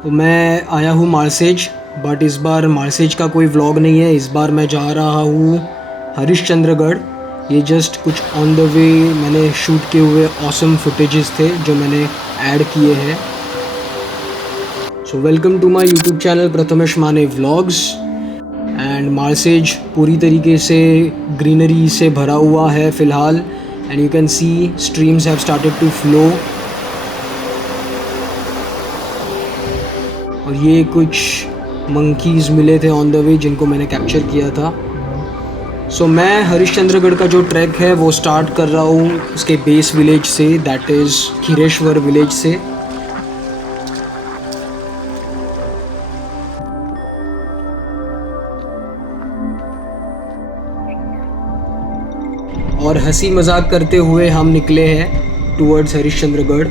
तो मैं आया हूँ मार्सेज, बट इस बार मार्सेज का कोई व्लॉग नहीं है। इस बार मैं जा रहा हूँ हरिश्चंद्रगढ़। ये जस्ट कुछ ऑन द वे मैंने शूट किए हुए ऑसम फुटेजेस थे जो मैंने ऐड किए हैं। So welcome to my YouTube channel Prathamesh Mane vlogs. And मार्सेज पूरी तरीके से ग्रीनरी से भरा हुआ है फ़िलहाल। And you can see streams have started to flow. और ये कुछ मंकीज़ मिले थे ऑन द वे जिनको मैंने कैप्चर किया था। सो मैं हरिश्चंद्रगढ़ का जो ट्रैक है वो स्टार्ट कर रहा हूँ उसके बेस विलेज से, दैट इज़ खीरेश्वर विलेज से। और हंसी मजाक करते हुए हम निकले हैं टूवर्ड्स हरिश्चंद्रगढ़।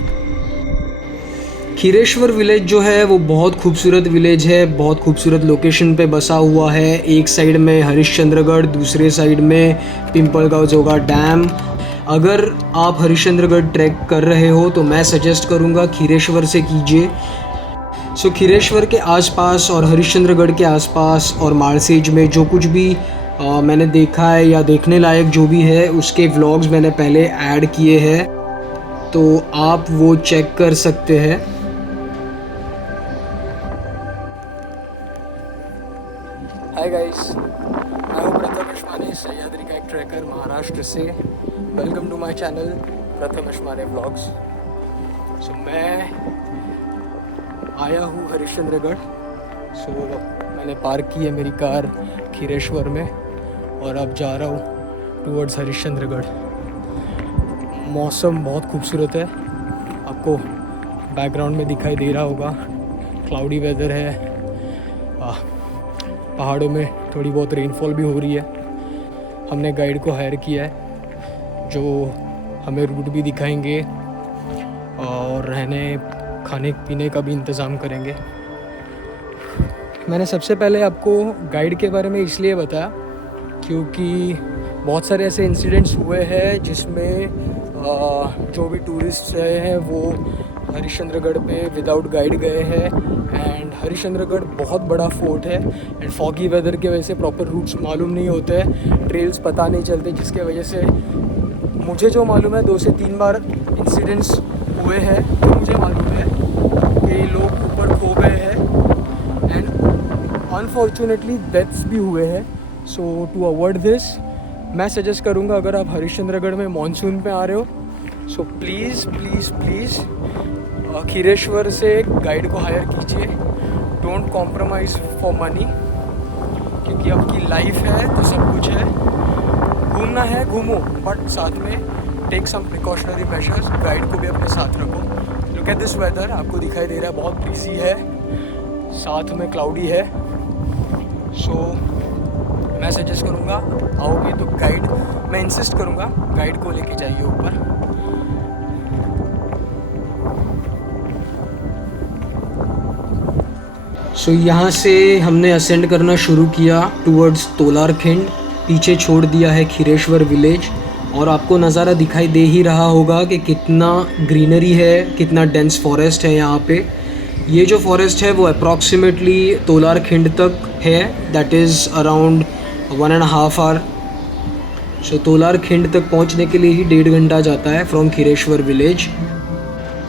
खीरेश्वर विलेज जो है वो बहुत खूबसूरत विलेज है, बहुत खूबसूरत लोकेशन पे बसा हुआ है। एक साइड में हरिश्चंद्रगढ़, दूसरे साइड में पिंपलगांव जोगा डैम। अगर आप हरिश्चंद्रगढ़ ट्रैक कर रहे हो तो मैं सजेस्ट करूँगा खीरेश्वर से कीजिए। सो खीरेश्वर के आसपास और हरिश्चंद्रगढ़ के आसपास और मार्सेज में जो कुछ भी मैंने देखा है या देखने लायक जो भी है उसके व्लॉग्स मैंने पहले ऐड किए हैं, तो आप वो चेक कर सकते हैं। हाय गाइस, मैं हूँ प्रथमेश माने, सह्याद्री का एक ट्रैकर महाराष्ट्र से। Welcome to my channel Prathamesh Mane vlogs. सो मैं आया हूँ हरिश्चंद्रगढ़। सो मैंने पार्क की है मेरी कार खीरेश्वर में और अब जा रहा हूँ टूवर्ड्स हरिश्चंद्रगढ़। मौसम बहुत खूबसूरत है, आपको बैकग्राउंड में दिखाई दे रहा होगा। क्लाउडी वेदर है, पहाड़ों में थोड़ी बहुत रेनफॉल भी हो रही है। हमने गाइड को हायर किया है जो हमें रूट भी दिखाएंगे और रहने खाने पीने का भी इंतज़ाम करेंगे। मैंने सबसे पहले आपको गाइड के बारे में इसलिए बताया क्योंकि बहुत सारे ऐसे इंसिडेंट्स हुए हैं जिसमें जो भी टूरिस्ट रहे हैं वो हरिश्चंद्रगढ़ पे विदाउट गाइड गए हैं। एंड हरिश्चंद्रगढ़ बहुत बड़ा फोर्ट है एंड फॉगी वेदर के वजह से प्रॉपर रूट्स मालूम नहीं होते हैं, ट्रेल्स पता नहीं चलते, जिसके वजह से मुझे जो मालूम है 2 से 3 बार इंसिडेंट्स हुए हैं तो मुझे मालूम है कि लोग ऊपर खो गए हैं एंड अनफॉर्चुनेटली डेथ्स भी हुए हैं। सो टू अवॉइड दिस मैं सजेस्ट करूँगा, अगर आप हरिश्चंद्रगढ़ में मानसून पे आ रहे हो so please please please Khireshwar से गाइड को हायर कीजिए। डोंट कॉम्प्रोमाइज़ फॉर मनी, क्योंकि आपकी लाइफ है तो सब कुछ है। घूमना है घूमो, बट साथ में take some precautionary measures. Guide को भी अपने साथ रखो। लुक एट दिस वेदर, आपको दिखाई दे रहा है बहुत ब्रीजी है, साथ में क्लाउडी है। सो मैं सजेस्ट करूँगा आओगे तो गाइड, मैं इंसिस्ट करूँगा गाइड को लेके जाइए ऊपर। सो यहाँ से हमने असेंड करना शुरू किया टूवर्ड्स तोलारखिंड। पीछे छोड़ दिया है खीरेश्वर विलेज और आपको नज़ारा दिखाई दे ही रहा होगा कि कितना ग्रीनरी है, कितना डेंस फॉरेस्ट है यहाँ पे। ये जो फॉरेस्ट है वो अप्रॉक्सीमेटली तोलारखिंड तक है, दैट इज़ अराउंड 1.5 आवर। सो तोलारखिंड तक पहुँचने के लिए ही 1.5 घंटा जाता है फ्रॉम खीरेश्वर विलेज।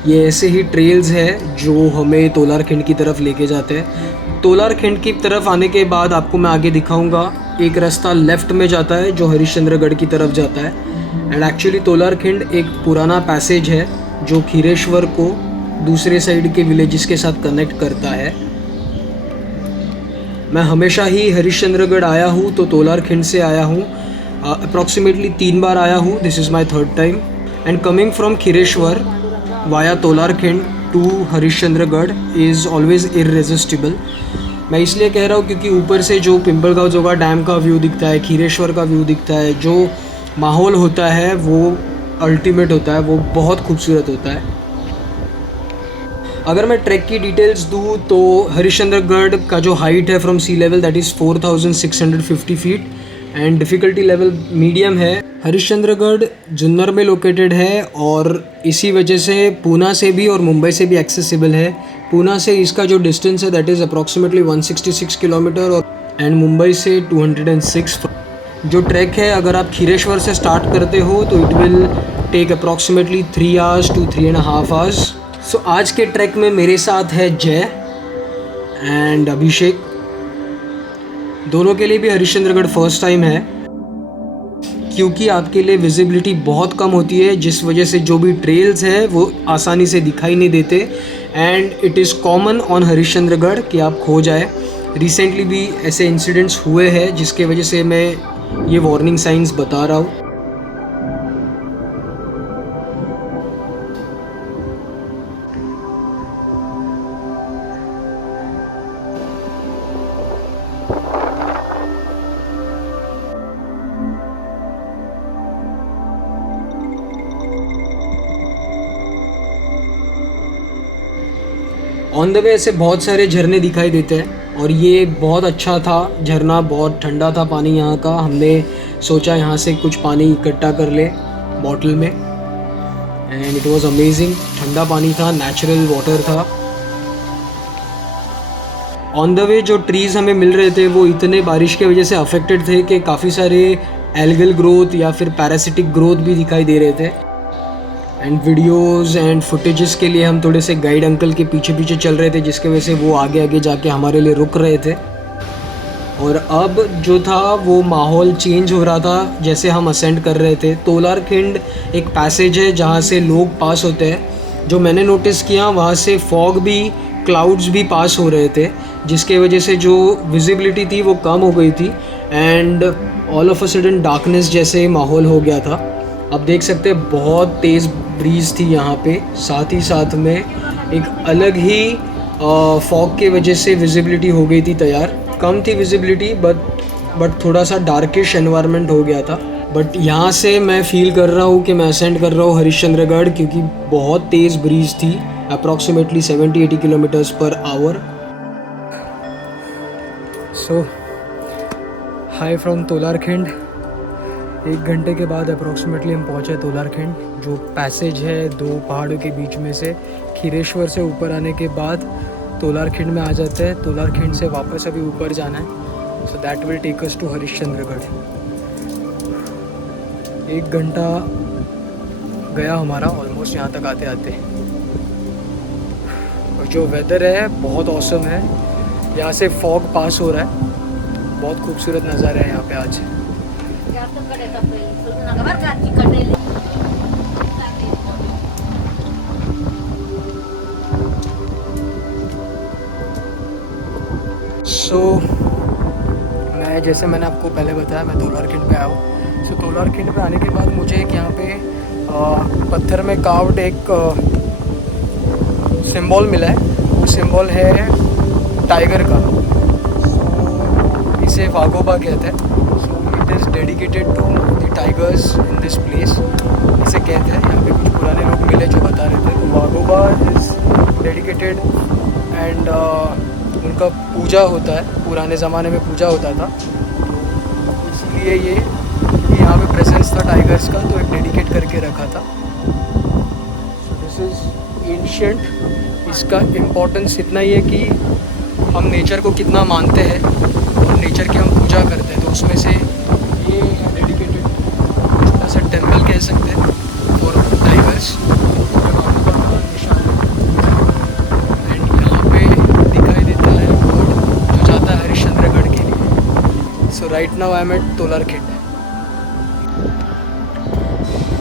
ये ऐसे ही ट्रेल्स है जो हमें तोलारखिंड की तरफ लेके जाते हैं। तोलारखिंड की तरफ आने के बाद आपको मैं आगे दिखाऊंगा एक रास्ता लेफ़्ट में जाता है जो हरिश्चंद्रगढ़ की तरफ जाता है। एंड एक्चुअली तोलारखिंड एक पुराना पैसेज है जो खीरेश्वर को दूसरे साइड के विलेजेस के साथ कनेक्ट करता है। मैं हमेशा ही हरिश्चंद्रगढ़ आया हूँ तो तोलारखिंड से आया हूँ, अप्रॉक्सीमेटली 3 बार आया हूँ। This is my 3rd time and coming from Khireshwar via Tolarkhind to Harishchandragad is always irresistible. मैं इसलिए कह रहा हूँ क्योंकि ऊपर से जो पिंपलगांव जोगा डैम का व्यू दिखता है, खीरेश्वर का व्यू दिखता है, जो माहौल होता है वो अल्टीमेट होता है, वो बहुत खूबसूरत होता है। अगर मैं ट्रैक की डिटेल्स दूँ तो हरिश्चंद्रगढ़ का जो हाइट है from sea level that is 4650 feet and difficulty level medium है। हरिश्चंद्रगढ़ जुन्नर में लोकेटेड है और इसी वजह से पूना से भी और मुंबई से भी एक्सेसिबल है पूना से इसका जो डिस्टेंस है दैट इज़ अप्रॉक्सीमेटली 166 किलोमीटर और एंड मुंबई से 206। जो ट्रैक है अगर आप खीरेश्वर से स्टार्ट करते हो तो it will take approximately 3 hours to 3.5 hours. So आज के ट्रैक में मेरे साथ है जय एंड अभिषेक। दोनों के लिए भी हरिश्चंद्रगढ़ फर्स्ट टाइम है, क्योंकि आपके लिए विजिबिलिटी बहुत कम होती है, जिस वजह से जो भी ट्रेल्स है वो आसानी से दिखाई नहीं देते and it is common on Harishchandragad कि आप खो जाए। रिसेंटली भी ऐसे इंसिडेंट्स हुए हैं जिसके वजह से मैं ये वार्निंग साइंस बता रहा हूँ। ऑन द वे ऐसे बहुत सारे झरने दिखाई देते हैं और ये बहुत अच्छा था झरना, बहुत ठंडा था पानी यहाँ का। हमने सोचा यहाँ से कुछ पानी इकट्ठा कर ले बॉटल में एंड इट वाज अमेजिंग। ठंडा पानी था, नेचुरल वाटर था। ऑन द वे जो ट्रीज़ हमें मिल रहे थे वो इतने बारिश के वजह से अफेक्टेड थे कि काफ़ी सारे एल्गल ग्रोथ या फिर पैरासिटिक ग्रोथ भी दिखाई दे रहे थे। एंड वीडियोज़ एंड फुटेजेस के लिए हम थोड़े से गाइड अंकल के पीछे पीछे चल रहे थे, जिसके वजह से वो आगे आगे जाके हमारे लिए रुक रहे थे। और अब जो था वो माहौल चेंज हो रहा था जैसे हम असेंड कर रहे थे। तोलारखिंड एक पैसेज है जहाँ से लोग पास होते हैं। जो मैंने नोटिस किया वहाँ से फॉग भी, क्लाउड्स भी पास हो रहे थे, जिसके वजह से जो विजिबिलिटी थी वो कम हो गई थी and all of a sudden darkness जैसे माहौल हो गया था। आप देख सकते हैं बहुत तेज़ ब्रीज़ थी यहाँ पे, साथ ही साथ में एक अलग ही फॉग के वजह से विजिबिलिटी हो गई थी तैयार। कम थी विजिबिलिटी बट थोड़ा सा डार्किश एनवायरनमेंट हो गया था। बट यहाँ से मैं फील कर रहा हूँ कि मैं असेंड कर रहा हूँ हरिश्चंद्रगढ़, क्योंकि बहुत तेज़ ब्रीज़ थी, approximately 70-80 kilometres per hour. So high from Tolarkhind. 1 घंटे के बाद अप्रॉक्सीमेटली हम पहुँचे तोलारखिंड, जो पैसेज है 2 पहाड़ों के बीच में से। खीरेश्वर से ऊपर आने के बाद तोलारखिंड में आ जाते हैं। तोलारखिंड से वापस अभी ऊपर जाना है, so that will take us to Harishchandragad. 1 घंटा गया हमारा ऑलमोस्ट यहाँ तक आते आते। और जो वेदर है बहुत औसम है। यहाँ से फॉग पास हो रहा है, बहुत खूबसूरत नज़ारा है यहाँ पे आज। मैं जैसे मैंने आपको पहले बताया मैं तोलारखिंड पे आया हूँ। सो तोलारखिंड पे आने के बाद मुझे एक यहाँ पे पत्थर में कार्व्ड एक सिंबल मिला है। वो सिंबल है टाइगर का। इसे वाघोबा कहते हैं। So it is dedicated to the tigers in this place, इसे कहते हैं। यहाँ पे कुछ पुराने लोग मिले जो बता रहे थे। तो वाघोबा इज़ डेडिकेटेड एंड उनका पूजा होता है, पुराने ज़माने में पूजा होता था, तो इसलिए ये यहाँ पे प्रेजेंस था टाइगर्स का, तो एक डेडिकेट करके रखा था। So this is ancient. इसका इम्पोर्टेंस इतना ही है कि हम नेचर को कितना मानते हैं और नेचर की हम पूजा करते हैं। तो उसमें से ये डेडिकेटेड छोटा सा टेम्पल कह सकते हैं for tigers. Right now I am at Tolarkhind.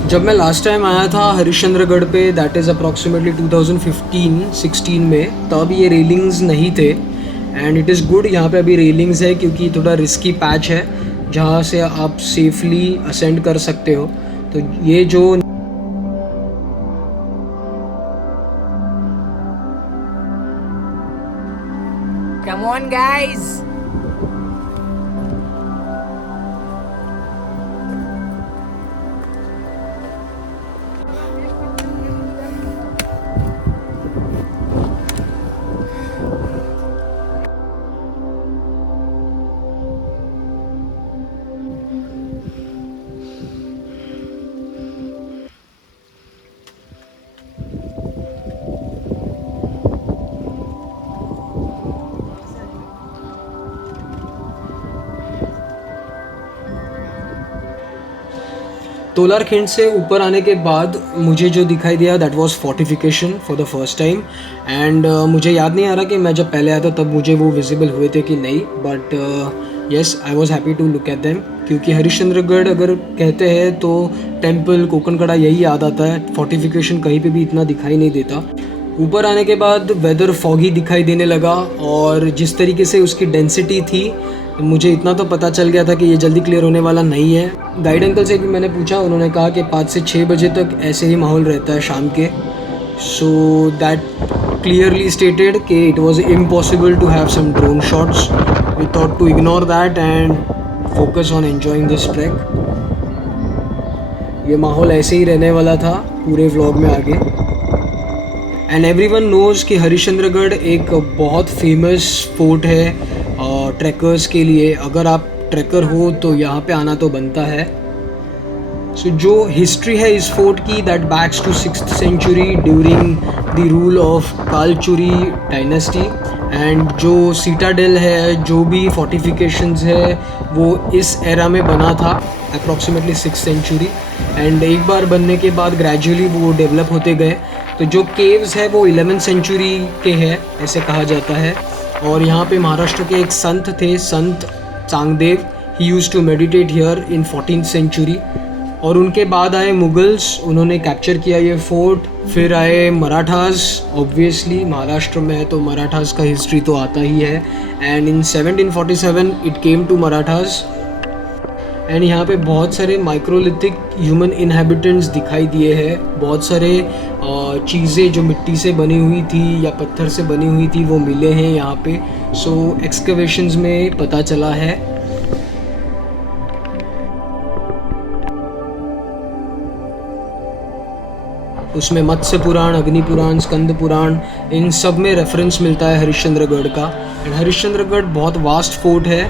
जब मैं लास्ट टाइम आया था हरिश्चंद्रगढ़ पे, दैट इज़ अप्रॉक्सीमेटली 2015-16 में, तब ये रेलिंग्स नहीं थे एंड इट इज़ गुड यहाँ पे अभी रेलिंग्स है, क्योंकि थोड़ा रिस्की पैच है जहाँ से आप सेफली असेंड कर सकते हो। तो ये जो Come on, guys! तोलारखंड से ऊपर आने के बाद मुझे जो दिखाई दिया that was fortification for the first time and मुझे याद नहीं आ रहा कि मैं जब पहले आया था तब मुझे वो विजिबल हुए थे कि नहीं, but yes I was happy to look at them, क्योंकि हरिश्चंद्रगढ़ अगर कहते हैं तो टेम्पल कोकनकड़ा यही याद आता है, फोर्टिफिकेशन कहीं पे भी इतना दिखाई नहीं देता। ऊपर आने के बाद वेदर फॉगी दिखाई देने लगा और जिस तरीके से उसकी डेंसिटी थी मुझे इतना तो पता चल गया था कि ये जल्दी क्लियर होने वाला नहीं है। गाइड अंकल से भी मैंने पूछा, उन्होंने कहा कि 5 से 6 बजे तक ऐसे ही माहौल रहता है शाम के। सो दैट क्लियरली स्टेटेड कि it was impossible to have some drone shots. We thought to ignore that and focus on enjoying this track. ये माहौल ऐसे ही रहने वाला था पूरे व्लॉग में आगे। एंड एवरीवन नोज़ कि हरिश्चंद्रगढ़ एक बहुत फेमस फोर्ट है ट्रैकर्स के लिए। अगर आप ट्रैकर हो तो यहाँ पे आना तो बनता है। सो जो हिस्ट्री है इस फोर्ट की that backs to 6th century during the rule of Kalachuri dynasty. And जो सीटाडेल है, जो भी फोर्टिफिकेशंस है, वो इस एरा में बना था अप्रॉक्सीमेटली 6th सेंचुरी। एंड एक बार बनने के बाद ग्रेजुअली वो डेवलप होते गए। तो जो केव्स है वो 11th सेंचुरी के हैं ऐसे कहा जाता है। और यहाँ पे महाराष्ट्र के एक संत थे, Sant Changdev. He used to meditate here in 14th century. और उनके बाद आए मुगल्स, उन्होंने कैप्चर किया ये फोर्ट। फिर आए मराठास, ऑब्वियसली महाराष्ट्र में है तो मराठास का हिस्ट्री तो आता ही है। And in 1747 it came to Marathas. And यहाँ पे बहुत सारे माइक्रोलिथिक ह्यूमन इनहेबिटेंट्स दिखाई दिए हैं। बहुत सारे चीज़ें जो मिट्टी से बनी हुई थी या पत्थर से बनी हुई थी वो मिले हैं यहाँ पे। सो एक्सकवेशंस में पता चला है। उसमें मत्स्य पुराण, अग्नि पुराण, स्कंद पुराण, इन सब में रेफरेंस मिलता है हरिश्चंद्रगढ़ का। एंड हरिश्चंद्रगढ़ बहुत वास्ट फोर्ट है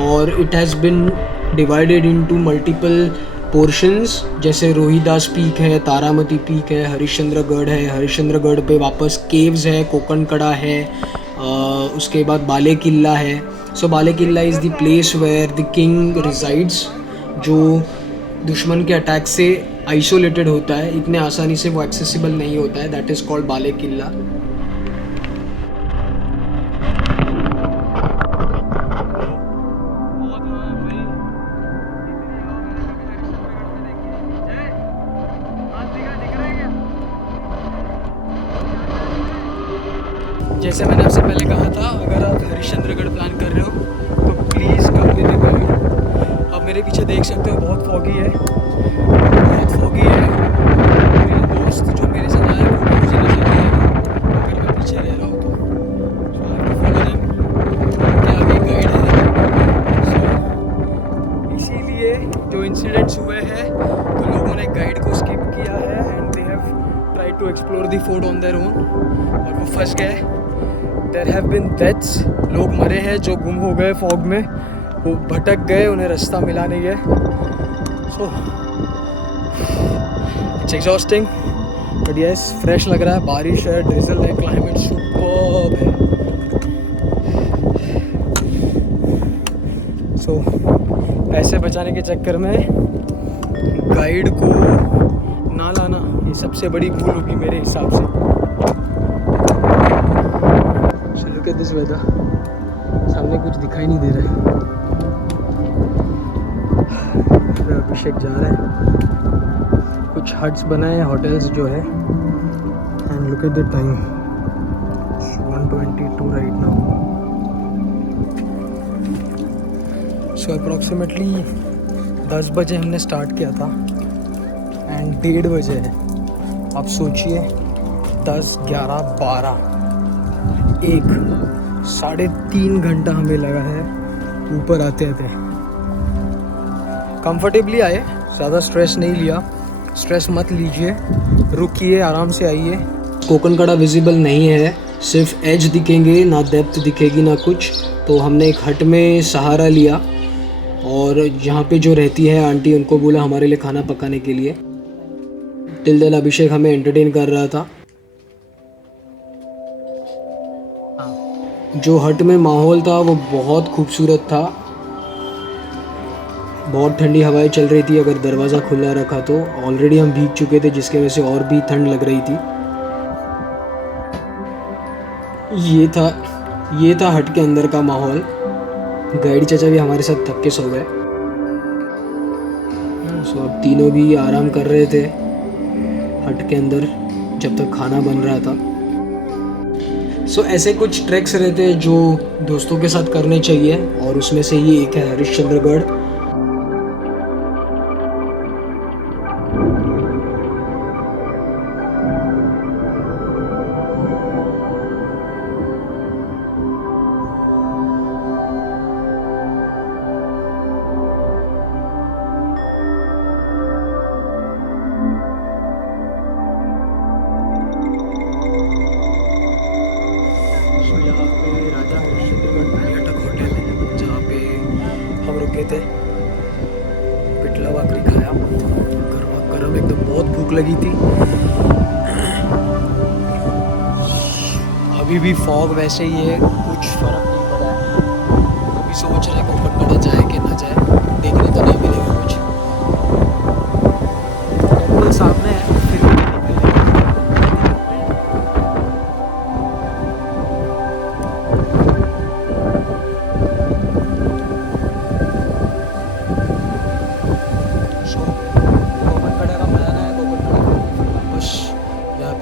और it has bin divided into multiple portions, जैसे रोहिदास पीक है, तारामती पीक है, हरिश्चंद्रगढ़ है। हरिश्चंद्रगढ़ पे वापस केव्स है, कोकनकड़ा है, उसके बाद बाले किला है। So Bale Killa is the place where the king resides, जो दुश्मन के अटैक से आइसोलेटेड होता है, इतने आसानी से वो एक्सेसिबल नहीं होता है। दैट इज़ कॉल्ड बाले किला। जैसे मैंने आपसे पहले कहा था, अगर आप हरिश्चंद्रगढ़ प्लान कर रहे हो तो please come with the balloon. आप मेरे पीछे देख सकते हो बहुत फॉगी है, बहुत फॉगी है। मेरे दोस्त जो मेरे साथ आए वो भी मुझे नजर नहीं आ रहे अगर मैं पीछे रह रहा हूँ तो। So I have to follow them. उनके आगे गाइड है। सो इसीलिए जो इंसिडेंट्स हुए हैं तो लोगों ने गाइड को स्किप किया है and they have tried to explore the fort on their own और वो फंस गए। देयर हैव बिन डेथ्स, लोग मरे हैं जो गुम हो गए फॉग में, वो भटक गए, उन्हें रास्ता मिला नहीं है। So it's exhausting but yes, fresh लग रहा है, बारिश है, ड्रिजल है, क्लाइमेट सुपर्ब है। सो पैसे बचाने के चक्कर में गाइड को ना लाना ये सबसे बड़ी भूल होगी मेरे हिसाब से। लुक एट दिस वेदर, सामने कुछ दिखाई नहीं दे रहा है। अभिषेक जा रहा है, कुछ हट्स बनाए हैं, होटल्स जो है। And look at the time, 1:22 right now. So approximately 10 बजे हमने स्टार्ट किया था एंड 1:30 बजे है। आप सोचिए 10, 11, 12, 1, 3.5 घंटा हमें लगा है ऊपर आते आते। कंफर्टेबली आए, ज़्यादा स्ट्रेस नहीं लिया। स्ट्रेस मत लीजिए, रुकिए, आराम से आइए। कोकनकड़ा विजिबल नहीं है, सिर्फ एज दिखेंगे, ना डेप्थ दिखेगी ना कुछ। तो हमने एक हट में सहारा लिया और यहाँ पे जो रहती है आंटी, उनको बोला हमारे लिए खाना पकाने के लिए। टिल देन अभिषेक हमें एंटरटेन कर रहा था। जो हट में माहौल था वो बहुत खूबसूरत था। बहुत ठंडी हवाएं चल रही थी। अगर दरवाज़ा खुला रखा तो ऑलरेडी हम भीग चुके थे, जिसकी वजह से और भी ठंड लग रही थी। ये था हट के अंदर का माहौल। गाइड चाचा भी हमारे साथ थक के सो गए। सो अब तीनों भी आराम कर रहे थे हट के अंदर जब तक खाना बन रहा था। सो ऐसे कुछ ट्रैक्स रहते हैं जो दोस्तों के साथ करने चाहिए, और उसमें से ये एक है हरिश्चंद्रगढ़। यहाँ पे राजा हरिश्चंद्रगढ़ पर्यटक होटल है जहाँ पे हम रुके थे। पिटला भाकरी खाया, गर्मा गर्म एकदम, बहुत भूख लगी थी। अभी भी फॉग वैसे ही है, कुछ फर्क नहीं पड़ा है। अभी सोच रहे हैं कि ऊपर जाए कि ना जाए, देखने तो नहीं मिलेगा कुछ। टेम्पल सामने है, फिर भी नहीं मिलेगा।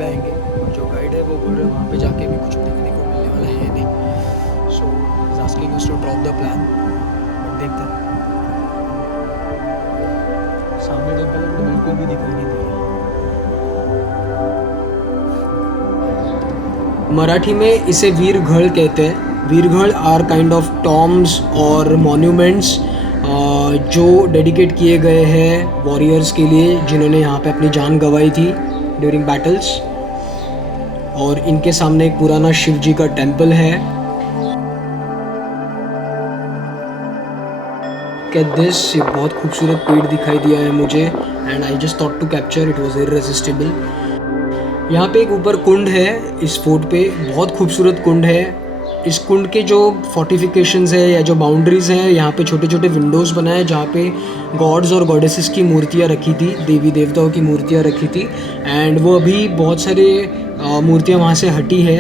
जो गाइड है वो बोल रहे हैं वहाँ पे जाके भी कुछ देखने को मिलने वाला है नहीं। So asking us to drop the plan, but देखते हैं। सामने टेम्पल तो बिल्कुल भी दिखाई नहीं दे रहा। मराठी में इसे वीरगढ़ कहते हैं। वीरगढ़ आर काइंड ऑफ टॉम्स और मॉन्यूमेंट्स जो डेडिकेट किए गए हैं वॉरियर्स के लिए जिन्होंने यहाँ पे अपनी जान गंवाई थी ड्यूरिंग बैटल्स। और इनके सामने एक पुराना शिव जी का टेम्पल है। कैट दिस, ये बहुत खूबसूरत पेड़ दिखाई दिया है मुझे, and I just thought to capture, it was irresistible. यहाँ पे एक ऊपर कुंड है इस फोर्ट पे, बहुत खूबसूरत कुंड है। इस कुंड के जो फोर्टिफिकेशंस है या जो बाउंड्रीज हैं, यहाँ पे छोटे छोटे विंडोज़ बनाए जहाँ पे गॉड्स और गॉडेसेस की मूर्तियाँ रखी थी, देवी देवताओं की मूर्तियाँ रखी थी। एंड वो अभी बहुत सारे मूर्तियाँ वहाँ से हटी है,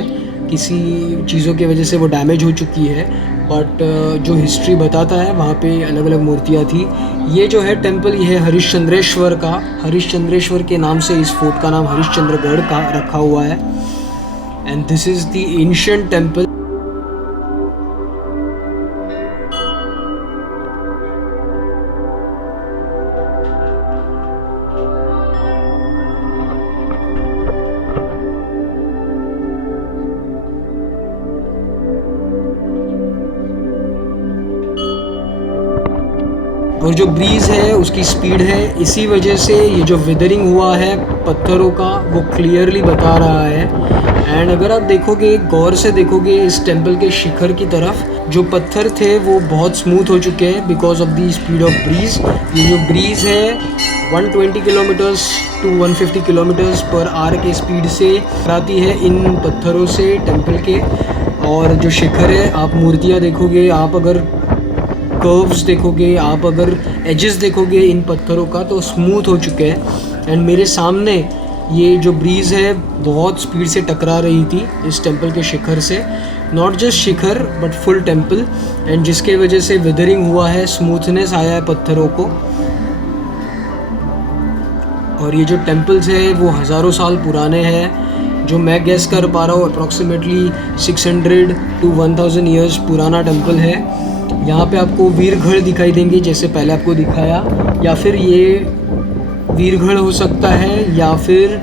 किसी चीज़ों की वजह से वो डैमेज हो चुकी है, बट जो हिस्ट्री बताता है वहाँ पे अलग अलग मूर्तियाँ थी। ये जो है टेम्पल, ये है हरिश्चंद्रेश्वर का। हरिश्चंद्रेश्वर के नाम से इस फोर्ट का नाम हरिश्चंद्रगढ़ का रखा हुआ है। And this is the ancient temple. और जो ब्रीज़ है उसकी स्पीड है, इसी वजह से ये जो वेदरिंग हुआ है पत्थरों का वो क्लियरली बता रहा है। एंड अगर आप देखोगे, गौर से देखोगे इस टेम्पल के शिखर की तरफ, जो पत्थर थे वो बहुत स्मूथ हो चुके हैं because of the speed of breeze. ये जो ब्रीज़ है 120 kilometres to 150 kilometres per hour के स्पीड से आती है इन पत्थरों से टेम्पल के। और जो शिखर है, आप मूर्तियाँ देखोगे, आप अगर कर्व्स देखोगे, आप अगर एजेस देखोगे इन पत्थरों का, तो स्मूथ हो चुके हैं। एंड मेरे सामने ये जो ब्रीज़ है बहुत स्पीड से टकरा रही थी इस टेम्पल के शिखर से, not just Shikhar but full temple. And जिसके वजह से वेदरिंग हुआ है, स्मूथनेस आया है पत्थरों को। और ये जो टेम्पल्स है वो हज़ारों साल पुराने हैं, जो मैं गेस कर पा रहा हूँ अप्रॉक्सीमेटली 600 to 1000 ईयर्स पुराना टेम्पल है। यहाँ पे आपको वीरगढ़ दिखाई देंगे जैसे पहले आपको दिखाया, या फिर ये वीरगढ़ हो सकता है, या फिर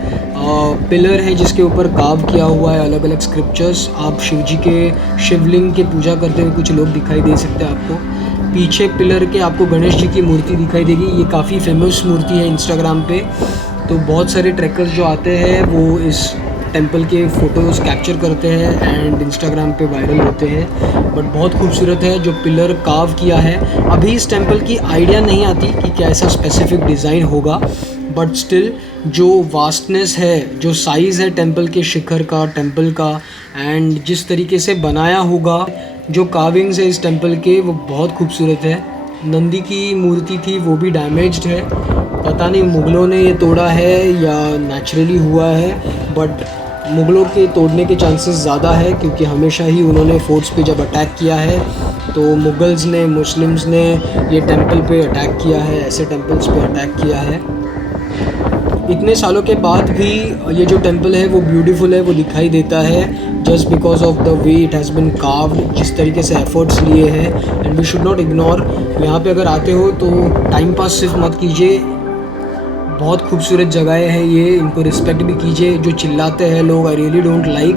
पिलर है जिसके ऊपर कार्व किया हुआ है अलग अलग स्क्रिप्चर्स। आप शिव जी के शिवलिंग के पूजा करते हुए कुछ लोग दिखाई दे सकते हैं आपको। पीछे पिलर के आपको गणेश जी की मूर्ति दिखाई देगी। ये काफ़ी फेमस मूर्ति है इंस्टाग्राम पे, तो बहुत सारे ट्रैकर्स जो आते हैं वो इस टेम्पल के फ़ोटोज़ कैप्चर करते हैं एंड इंस्टाग्राम पे वायरल होते हैं। बट बहुत खूबसूरत है जो पिलर कार्व किया है। अभी इस टेम्पल की आइडिया नहीं आती कि क्या ऐसा स्पेसिफिक डिज़ाइन होगा, बट स्टिल जो वास्टनेस है, जो साइज़ है टेम्पल के शिखर का, टेम्पल का, एंड जिस तरीके से बनाया होगा, जो कार्विंग्स है इस टेम्पल के, वो बहुत खूबसूरत है। नंदी की मूर्ति थी वो भी डैमेज्ड है। पता नहीं मुग़लों ने ये तोड़ा है या नेचुरली हुआ है, बट मुग़लों के तोड़ने के चांसेस ज़्यादा है क्योंकि हमेशा ही उन्होंने फोर्ट्स पे जब अटैक किया है तो मुग़ल्स ने, मुस्लिम्स ने ये टेंपल पे अटैक किया है, ऐसे टेंपल्स पे अटैक किया है। इतने सालों के बाद भी ये जो टेंपल है वो ब्यूटीफुल है, वो दिखाई देता है just because of the way it has been carved, जिस तरीके से एफर्ट्स लिए हैं। And we should not ignore, यहाँ पे अगर आते हो तो टाइम पास सिर्फ मत कीजिए, बहुत खूबसूरत जगहें हैं ये, इनको रिस्पेक्ट भी कीजिए। जो चिल्लाते हैं लोग आई रियली डोंट लाइक,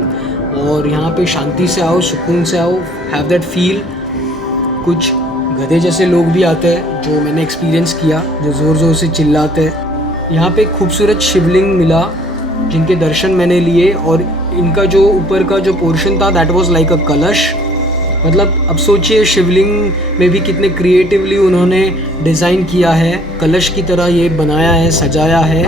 और यहाँ पे शांति से आओ, सुकून से आओ, हैव दैट फील। कुछ गधे जैसे लोग भी आते हैं जो मैंने एक्सपीरियंस किया, जो ज़ोर ज़ोर से चिल्लाते हैं। यहाँ पे एक खूबसूरत शिवलिंग मिला जिनके दर्शन मैंने लिए, और इनका जो ऊपर का जो पोर्शन था दैट वाज लाइक अ कलश। मतलब अब सोचिए शिवलिंग में भी कितने क्रिएटिवली उन्होंने डिज़ाइन किया है, कलश की तरह ये बनाया है, सजाया है,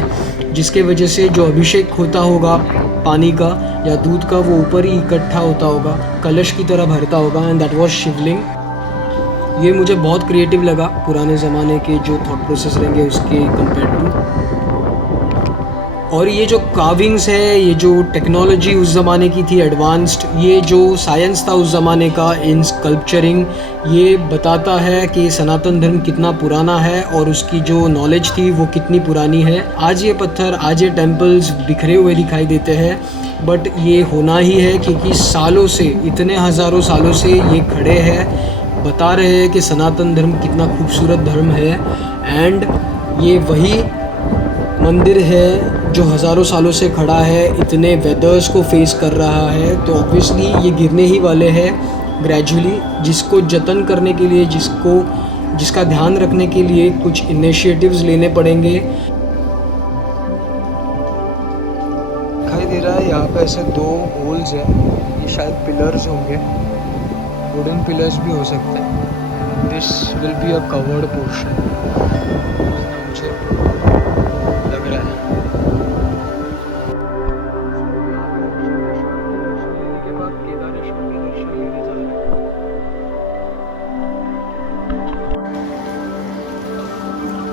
जिसके वजह से जो अभिषेक होता होगा पानी का या दूध का वो ऊपर ही इकट्ठा होता होगा, कलश की तरह भरता होगा, एंड दैट वाज शिवलिंग। ये मुझे बहुत क्रिएटिव लगा, पुराने ज़माने के जो थॉट प्रोसेस रहेंगे उसके कंपेयर टू। और ये जो कार्विंग्स है, ये जो टेक्नोलॉजी उस ज़माने की थी एडवांस्ड, ये जो साइंस था उस ज़माने का इन स्कल्पचरिंग, ये बताता है कि सनातन धर्म कितना पुराना है और उसकी जो नॉलेज थी वो कितनी पुरानी है। आज ये पत्थर, आज ये टेम्पल्स बिखरे हुए दिखाई देते हैं, बट ये होना ही है क्योंकि सालों से, इतने हज़ारों सालों से ये खड़े हैं, बता रहे हैं कि सनातन धर्म कितना खूबसूरत धर्म है। एंड ये वही मंदिर है जो हज़ारों सालों से खड़ा है, इतने वेदर्स को फेस कर रहा है, तो ऑब्वियसली ये गिरने ही वाले हैं ग्रेजुअली। जिसको जतन करने के लिए, जिसका ध्यान रखने के लिए कुछ इनिशिएटिव्स लेने पड़ेंगे। दिखाई दे रहा है यहाँ पे ऐसे 2 होल्स हैं, ये शायद पिलर्स होंगे, वुडन पिलर्स भी हो सकते हैं। This will be a covered portion, मुझे लग रहा है।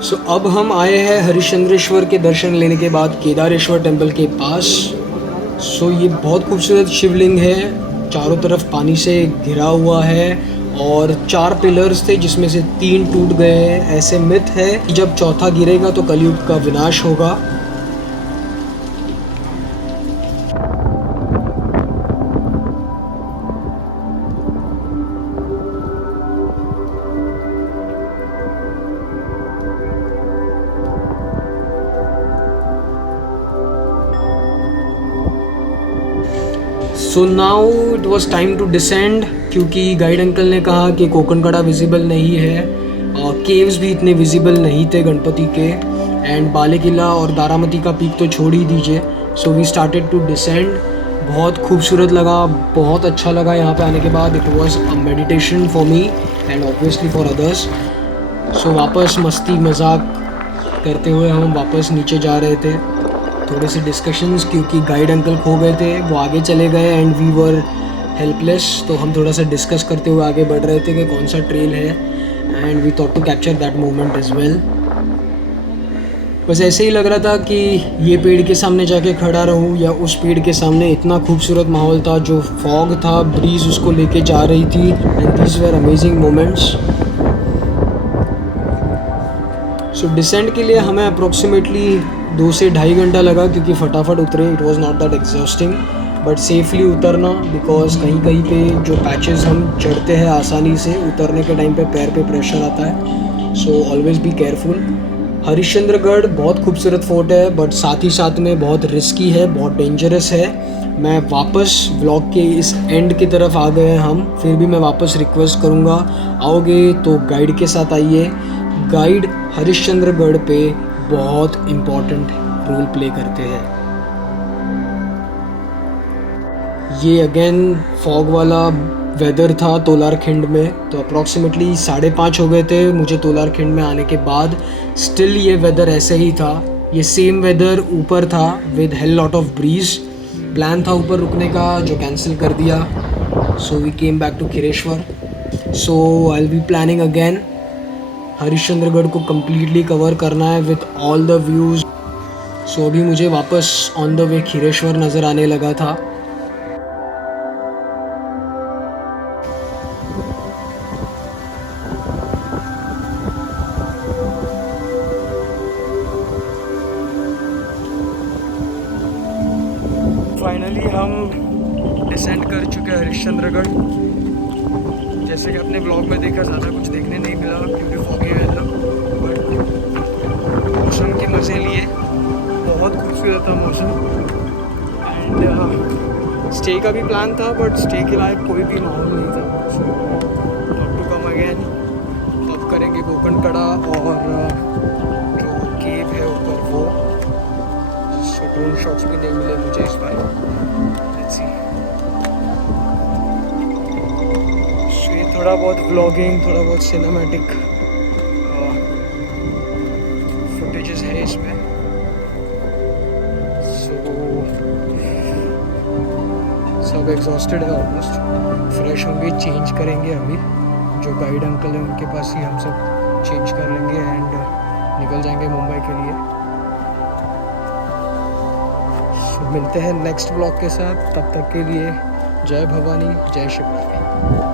सो अब हम आए हैं हरिश्चंद्रेश्वर के दर्शन लेने के बाद केदारेश्वर टेंपल के पास। सो ये बहुत खूबसूरत शिवलिंग है, चारों तरफ पानी से घिरा हुआ है, और 4 पिलर्स थे जिसमें से 3 टूट गए हैं। ऐसे मिथ है कि जब चौथा गिरेगा तो कलयुग का विनाश होगा। So now it was time to descend, क्योंकि गाइड अंकल ने कहा कि कोकनकड़ा विजिबल नहीं है, केव्स भी इतने विजिबल नहीं थे गणपति के, एंड बाले किला और दारामती का पीक तो छोड़ ही दीजिए। So we started to descend. बहुत खूबसूरत लगा, बहुत अच्छा लगा यहाँ पे आने के बाद। It was a meditation for me and obviously for others. So वापस मस्ती मजाक करते हुए हम वापस नीचे जा रहे थे। थोड़े से डिस्कशंस, क्योंकि गाइड अंकल खो गए थे, वो आगे चले गए एंड वी वर हेल्पलेस, तो हम थोड़ा सा डिस्कस करते हुए आगे बढ़ रहे थे कि कौन सा ट्रेल है, and we thought to capture that moment as well. बस ऐसे ही लग रहा था कि ये पेड़ के सामने जाके खड़ा रहूँ या उस पेड़ के सामने। इतना खूबसूरत माहौल था, जो फॉग था, ब्रीज उसको लेके जा रही थी, and these were amazing moments. So descent के लिए हमें अप्रोक्सीमेटली 2 से ढाई घंटा लगा, क्योंकि फटाफट उतरे। It was not that exhausting, but safely उतरना, बिकॉज कहीं कहीं पे जो पैचेस हम चढ़ते हैं आसानी से, उतरने के टाइम पे पैर पे प्रेशर आता है। So always be careful. Harishchandragad बहुत खूबसूरत फोर्ट है, बट साथ ही साथ में बहुत रिस्की है, बहुत डेंजरस है। मैं वापस ब्लॉग के इस एंड की तरफ आ गए हैं हम, फिर भी मैं वापस रिक्वेस्ट करूँगा, आओगे तो गाइड के साथ आइए। गाइड हरिश्चंद्रगढ़ पे बहुत इम्पॉर्टेंट रोल प्ले करते हैं। ये अगेन फॉग वाला वेदर था तोलारखंड में, तो अप्रॉक्सीमेटली 5:30 हो गए थे मुझे तोलारखंड में आने के बाद। स्टिल ये वेदर ऐसे ही था, ये सेम वेदर ऊपर था with hell lot of breeze. Plan था ऊपर रुकने का, जो कैंसिल कर दिया। So we came back to Khireshwar. So I will be planning again. Harishchandragad को कम्प्लीटली कवर करना है with all the views. So अभी मुझे वापस ऑन द वे खीरेश्वर नज़र आने लगा था। फाइनली हम डिसेंड कर चुके हैं हरिश्चंद्रगढ़। जैसे कि अपने ब्लॉग में देखा, ज़्यादा कुछ देखने नहीं मिला क्योंकि फॉगी वेदर, बट मौसम के मज़े लिए। बहुत खूबसूरत था मौसम। एंड स्टे का भी प्लान था बट स्टे के लायक कोई भी माहौल नहीं था। So not to come again. तब करेंगे गोकर्ण कड़ा और जो केव है ऊपर वो। सो ड्रोन शॉट्स भी नहीं मिले मुझे इस बार। Let's see. सो ये थोड़ा बहुत व्लॉगिंग, थोड़ा बहुत सिनेमैटिक फुटेजेस है इसमें। सब एग्जॉस्टेड है ऑलमोस्ट। फ्रेश होंगे, चेंज करेंगे अभी। जो गाइड अंकल हैं उनके पास ही हम सब चेंज कर लेंगे एंड निकल जाएंगे मुंबई के लिए। सो मिलते हैं नेक्स्ट ब्लॉग के साथ। तब तक के लिए जय भवानी, जय शिवरात्रि।